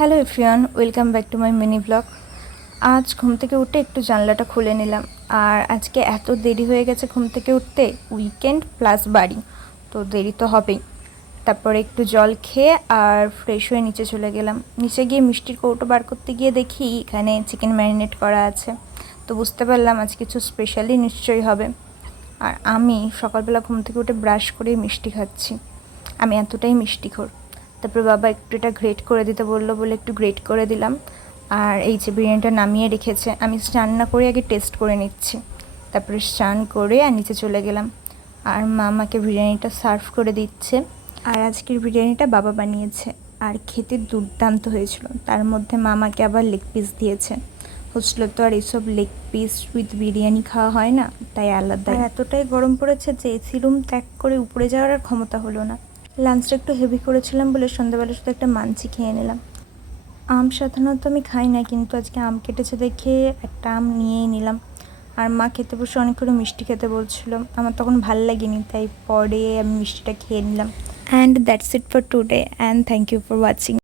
Hello everyone, welcome back to my mini blog. আজ ঘুম থেকে উঠে একটু জানলাটা খুলে নিলাম। আর আজকে এত দেরি হয়ে গেছে ঘুম থেকে উঠতে, উইকেন্ড প্লাস বাড়ি, তো দেরি তো হবেই। তারপরে একটু জল খেয়ে আর ফ্রেশ হয়ে নিচে চলে গেলাম। নিচে গিয়ে মিষ্টির কৌটো বার করতে গিয়ে দেখি এখানে চিকেন ম্যারিনেট করা আছে। তো বুঝতে পারলাম আজ কিছু স্পেশালি নিশ্চয়ই হবে। আর আমি সকালবেলা ঘুম থেকে উঠে ব্রাশ করে মিষ্টি খাচ্ছি। আমি এতটাই মিষ্টিখোর। তারপরে বাবা একটু এটা গ্রেট করে দিতে বললো বলে একটু গ্রেট করে দিলাম। আর এই যে বিরিয়ানিটা নামিয়ে রেখেছে, আমি স্নান না করে আগে টেস্ট করে নিচ্ছি। তারপরে স্নান করে আর নিচে চলে গেলাম। আর মা আমাকে বিরিয়ানিটা সার্ভ করে দিচ্ছে। আর আজকের বিরিয়ানিটা বাবা বানিয়েছে আর খেতে দুর্দান্ত হয়েছিল। তার মধ্যে মামাকে আবার লেগ পিস দিয়েছে। হোস্টেলে তো আর এইসব লেগ পিস উইথ বিরিয়ানি খাওয়া হয় না, তাই আলাদা। আর এতটাই গরম পড়েছে যে এসি রুম ত্যাগ করে উপরে যাওয়ার আর ক্ষমতা হলো না। লাঞ্চটা একটু হেভি করেছিলাম বলে সন্ধ্যাবেলা শুধু একটা মাঞ্চি খেয়ে নিলাম। আম সাধারণত আমি খাই না, কিন্তু আজকে আম কেটেছে দেখে একটা আম নিয়েই নিলাম। আর মা খেতে বসে অনেক করে মিষ্টি খেতে বলছিল, আমার তখন ভাল লাগেনি, তাই পরে আমি মিষ্টিটা খেয়ে নিলাম। And that's it for today, and thank you for watching.